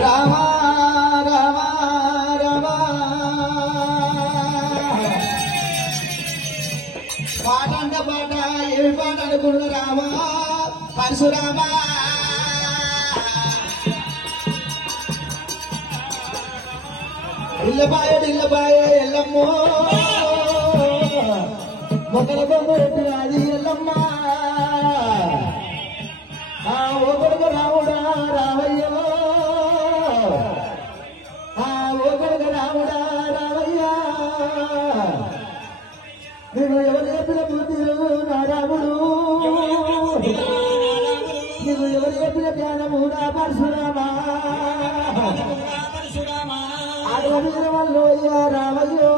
రామా రామా రామా పాట అంట పాట ఏమి పాట అనుకున్న రామా పరశురామా ఇల్లబాయ ఎల్లమ్మో మొదల బొమ్మ అది ఎల్లమ్మ ఓ కొడుకు రాముడా రావయ్యో ఓ కొడుకు రాముడా రావయ్యా నేను ఎవరు చెప్పిన బుద్ధిరు నా రాముడు నువ్వు ఎవరు చెప్పిన జ్ఞానము నా పరశురామా ఆడవీర వల్ల రామయ్యో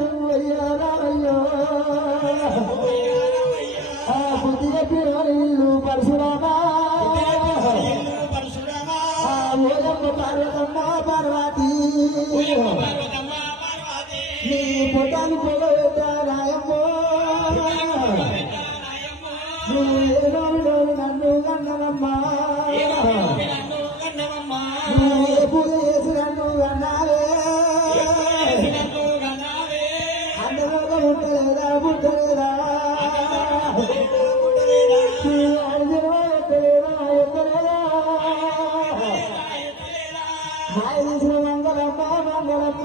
నువ్వయ్యా రామయ్యో బుద్ధి చెప్పిన ఇల్లు పరశురామా ఓదమ్మ పార్వతమ్మ పార్వతి నీ పొట్టాలు పొగరాయమ్మో నువ్వు ఏదో నన్ను కన్నవమ్మా నువ్వు పూజ చేసి నన్ను కన్నావే అందరూ పుట్టలేదా పుట్టలేదా ఎత్తలేదా ఎత్తలేదా మాయసిన మంగళమ్మ మంగళమ్మ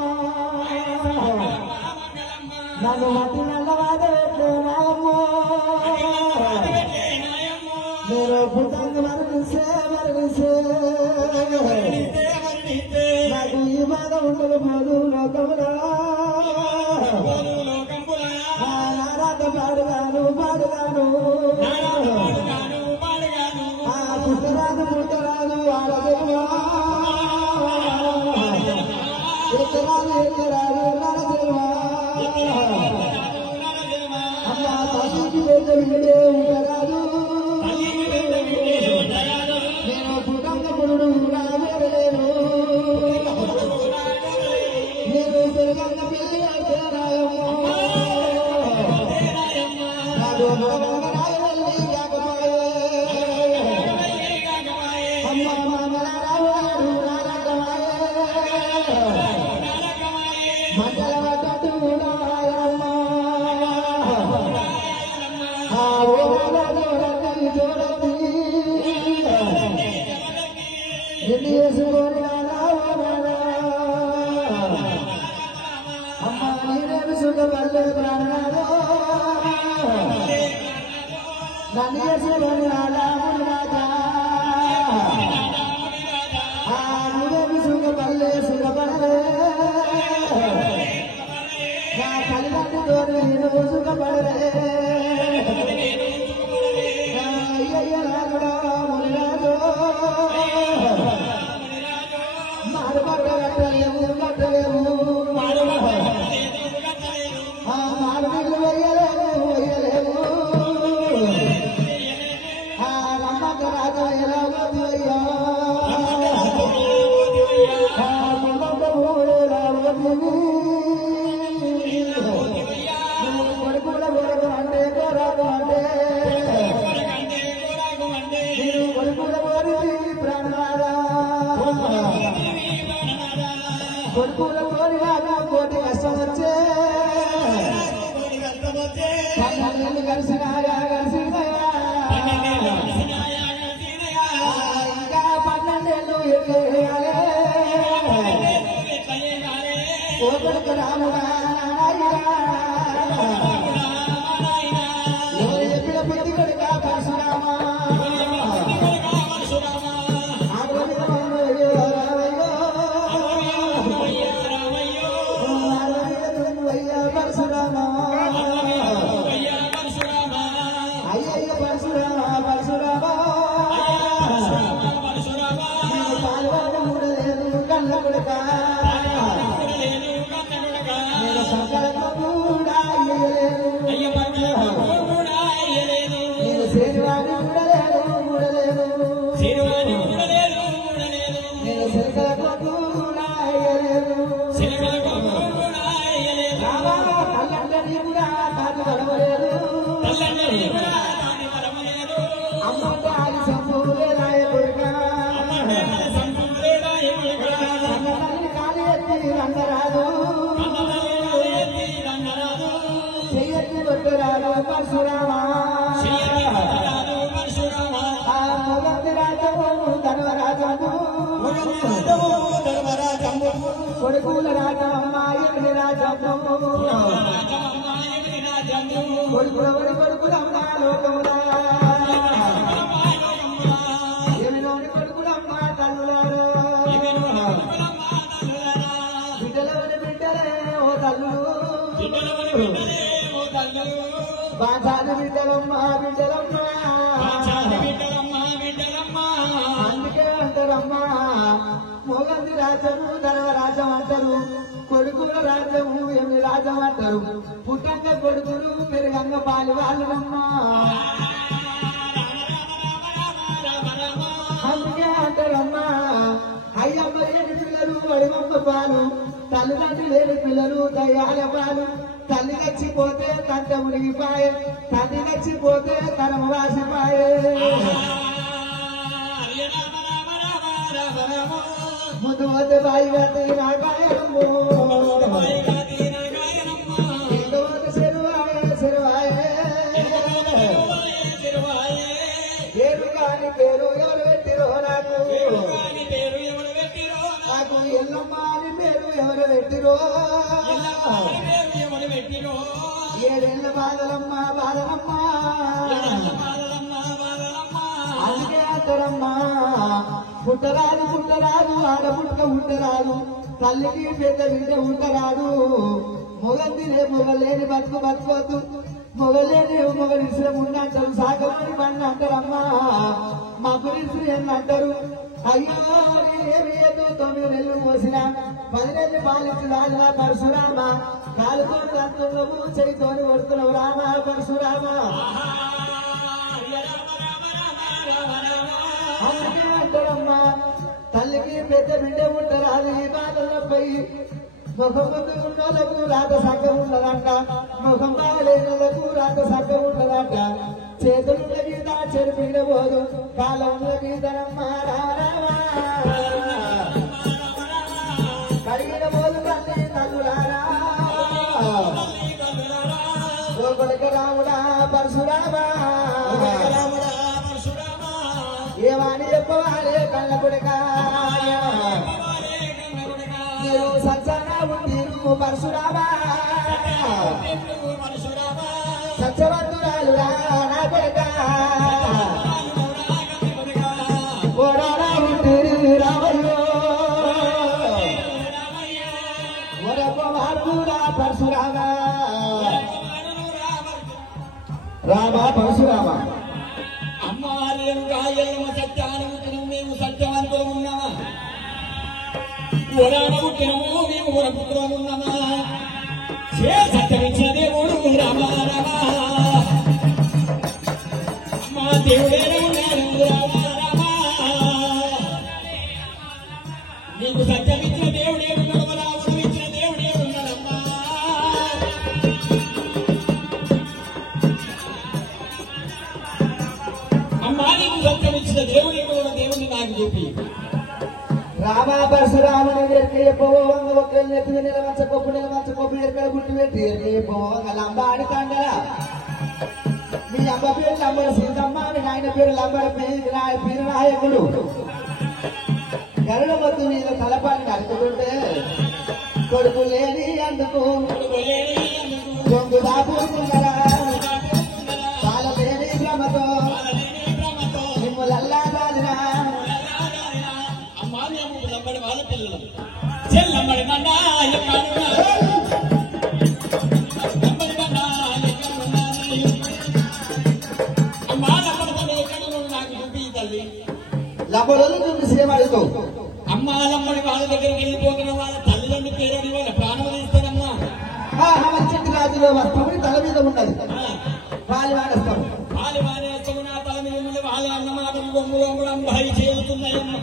నన్ను మట్టి నల్లవాద నాయమ్మో నేను పుట్టాన్ని మరణించే నాకు ఈ బాధ ఉండదు పోదు లోకములా నారాత పాడుగాను పుట్టరాదు ఆడదేవా ఎక్కరాదు నడదేవా అమ్మ తల్లికి వెళ్ళే ఉండరాదు నేను పుట్టంగా పురుడు రాలేను నేను పెరగంగ పెళ్లి అయితే రాయమ్మో నాకు రాయవల్లి కాకపోయే అమ్మ మామరాడు మండల పట్టు రాయమ్మ చూడీ ఎన్ని చేసుకొని అమ్మ నేనేమి సుఖపడలే ప్రాణాలు నన్ను చేసుకొని నువ్వేమి సుఖపడలే సుఖపడలే నా తల్లిదండ్రులు నేను సుఖపడలే అయ్యయ్య రాముడా మునిరాజు మారు పట్టలేము మారు వేయలేము రమ్మక రాజు ఎలా అయ్యా కొడుకుల కొరకు అంటే కొరకు అంటే కొడుకుల కోరి ప్రాణారా కొడుకుల కోరి కోటి కష్టం వచ్చే పన్నెండు కలిసినాయా ఇంకా 12 ఏళ్ళు ఎక్కేయాలే ఓ కొడుకు రాముడా ఎవరు చెప్పిన బుద్ధి కొడుక పరశురామా ఆడవీర కొడుక నేను సంకలకు కూడా ఇయ్యలేదు నేను శనివారం కూడలేను నేను శనకలకు కూడా ఇయ్యలేదు కళ్ళందరినీ కూడా తాను కలవలేదు అమ్మంటే అది సంపూర్ణ రాయ కొడుక కాలు ఎత్తి రంగరాదు చెయ్యెత్తి కొట్టురాడు పరశురామా మొగంది రాజము ధర్మరాజము కొడుకుల రాజమ్మ ఎన్ని రాజమ్మ కొడుకులవరి కొడుకులమ్మ లోకములా ఎమినోని కొడుకులమ్మ తల్లులారా బిడ్డలవరి బిడ్డలే ఓ తల్లులు బాధాని బిడ్డలమ్మ అందుకే అంటారమ్మా మొగంది రాజ్యము ధర్మరాజ్యం అంటారు కొడుకుల రాజ్యము ఏమి రాజ్యం అంటారు పుట్టంగ కొడుకులు పెరుగంగ పాలి వాళ్ళనమ్మా అందుకే అంటారమ్మా అయ్యమ్మ లేని పిల్లలు అడిగమ్మ పాలు తల్లిదండ్రులు లేని పిల్లలు దయ్యాల పాలు తల్లి నచ్చిపోతే తంట మునిగిపాయే తల్లి నచ్చిపోతే తనమ వాసిపాయే ముందు పోతే బాయి గతి నాగాయనము చెరువాయే పేరు కాని పేరు ఎవరు పెట్టిరో నాకు ఎల్లమ్మ అని పేరు ఎవరు పెట్టిరో ఏడేళ్ళ బాధలమ్మ అందుకే అంటారమ్మా పుట్టరాదు ఆడపుట్ట పుట్టరాదు తల్లికి పెద్ద బిడ్డ ఉండరాదు మొగల్దినే మొగలేని బతుకోద్దు మొగలేని మొగలిశ్రం ఉండంటారు సాగమని బండి అంటారమ్మా మా గురించి ఎన్ని అంటారు అయ్యో నేనేమి 9 నెలలు మోసిన 10 నెలలు పాలించి రాజులా పరశురామ కాలుతోని దంతున్నావు చేయితోని కొడుతున్నావు రామ పరశురామ అందుకే అంటారమ్మా తల్లికి పెద్ద బిడ్డ ఉంటారు ఈ బాధలపై ముఖం ముందు ఉన్నోళ్ళకు రాత సగ్గం ఉండదంట ముఖం బాగలేనులకు రాత సగ్గం ఉండదంట చేతులున్న గీత చెరుపిన పోదు కాలంలో గీతనమ్మా కడిగిన పోదు తల్లి తల్లులారా కొడుక రాముడా పరశురామా ఏవాణి చెప్పవాలే కళ్ళ కొడుక మీరు సత్సంగా ఉంది పరశురామా సత్యవంతురాలు నా కొడుక ఓరాడా ఉంటుంది రామయ్యో ఒరపవారురా పరశురామా రామ పరశురామ అమ్మారేను సత్యాన్ని మేము సత్యవంతో ఉన్నామా ఓరాడ పుట్టినము మేము ఓరపుత్రో ఉన్నామా సత్యమిచ్చిన దేవుడు రామా రామా అమ్మా దేవుడే ఉన్నాడు రామా రామా నీకు సత్యమిచ్చిన దేవుడే ఉన్నాడు రాముడు ఇచ్చిన దేవుడే ఉన్నాడమ్మా అమ్మా నీకు సత్యమిచ్చిన దేవుడే కూడా దేవుడిని నాకు చెప్పి రామ పరశురాముని ఎక్కడ చెప్పవంగ ఒక్కరిని ఎత్తుకు నిలవంచకొప్పు ఎక్కడ గుర్తు పెట్టి చెప్పవంగ లంబ ఆడుతాండరా మీ అమ్మ పేరు లంబడ సీతమ్మ మీ నాయన పేరు లంబడ పేరు నాయకుడు గరుడ మొత్తం మీద తలపాన్ని అడుగుతుంటే కొడుకు లేని అందుకు దొంగు దాపుకుందరా పాల లేని భ్రమతో మిమ్మల్ని దాదినా వాళ్ళ పిల్లలు చెల్లమ్మడి లంబడోళ్ళు చూసి ఏమడుగుతావు అమ్మాలమ్మడి వాళ్ళ దగ్గరికి వెళ్ళిపోతున్న వాళ్ళ తల్లిదండ్రులు పేరని వాళ్ళ ప్రాణం తీస్తారమ్మా. చెట్టు రాజులో వస్తామని తల మీద ఉన్నది వాళ్ళు వాడేస్తాము వాళ్ళు వాడేస్తాము నా తల మీద ఉన్నది వాళ్ళ అన్నమాటలు రొమ్ములు భారీ చేరుతున్నాయమ్మా.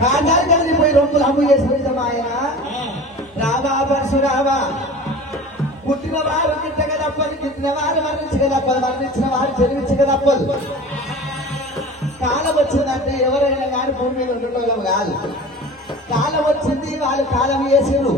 కాజాలు కలిగిపోయి రొమ్ములు అమ్ము చేసుకుంటాం ఆయన రావా పరశురావా పుట్టిన వారు గిట్టక తప్పదు గిట్టిన వారు మరణించక తప్పదు మరణించిన వారు చదివించక తప్పదు. కాలం వచ్చిందంటే ఎవరైనా కానీ భూమి మీద ఉండటం కాదు. కాలం వచ్చింది వాళ్ళు కాలం వేసారు.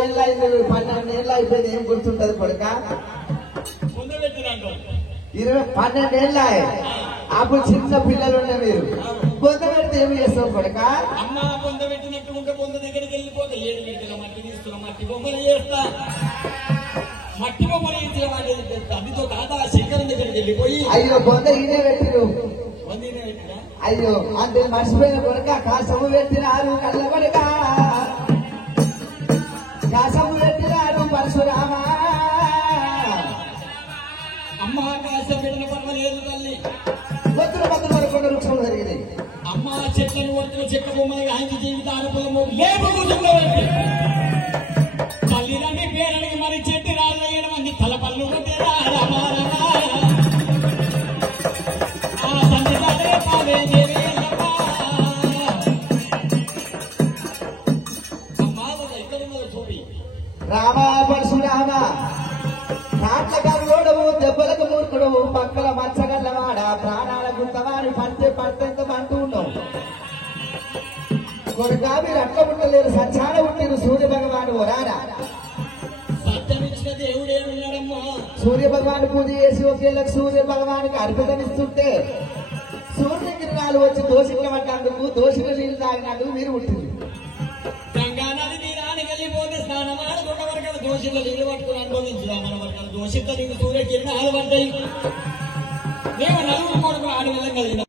ఏళ్ళైంది 12 ఏళ్ళు అయిపోయింది ఏం గుర్తుంటది కొడుక 12 ఏళ్ళ అప్పుడు చిన్న పిల్లలు ఉండే మీరు పొంద పెడితే ఏమి చేస్తాం కొడుక అమ్మ పొంద పెట్టినట్టు ఉంటే పొంద దగ్గరికి వెళ్ళిపోతే 7 గంటల మట్టి తీసుకున్నా మట్టి బొమ్మలు చేస్తా మట్టి బొమ్మలు వేసే వాళ్ళు అదితో కాదా శంకరం దగ్గరికి వెళ్ళిపోయి అయ్యో పొంద ఈయనే పెట్టిరు అయ్యో అంటే మర్చిపోయిన కొడుక కాసము పెట్టినారు కళ్ళ కొడుక కాసము పెట్టినారు పరశురామా. అమ్మ కాసం పెట్టిన పర్వాలేదు తల్లి వద్దులు మధ్య వరకు వృక్షం జరిగింది. అమ్మ చెట్లను వద్దులు చెక్క బొమ్మలు ఆయన జీవితానుకూలము లేపు కూర్చుంటే తల్లిదండ్రి పేరడికి మరి చెట్టు రాజయ్యడం మంది తల పళ్ళు కొట్టేరా ఆ తండ్రి తండ్రి పాదే దేవి రామా పరశురామ కాట్ల కరుడవు దెబ్బలకు మూర్ఖుడవు పక్కల మచ్చగల్లవాడ ప్రాణాల గుంతవాడు పడితే పడితేంత అంటూ ఉన్నావు కొడుక మీరు అట్లా ఉండలేరు సచ్చాన ఉంటేను సూర్య భగవాను రారా సత్యమిచ్చిన దేవుడేమన్నాడమ్మా. సూర్య భగవాన్ పూజ చేసి ఒకేళ్ళకి సూర్య భగవానికి అర్పితమిస్తుంటే సూర్య కిరణాలు వచ్చి దోషికులు పడ్డందుకు దోషిక నీళ్ళు తాగినందుకు మీరు ఉంటుంది. గంగా నది తీరానికి వెళ్ళిపోతే స్నానం ఆడుకున్న వరకు దోషిలో నీళ్ళు పట్టుకుని అనుభవించుదా మన వరకు దోషితో నీకు సూర్య కిరణాలు పడ్డాయి. మేము నలుగురు కొడుకు ఆడవిధంగా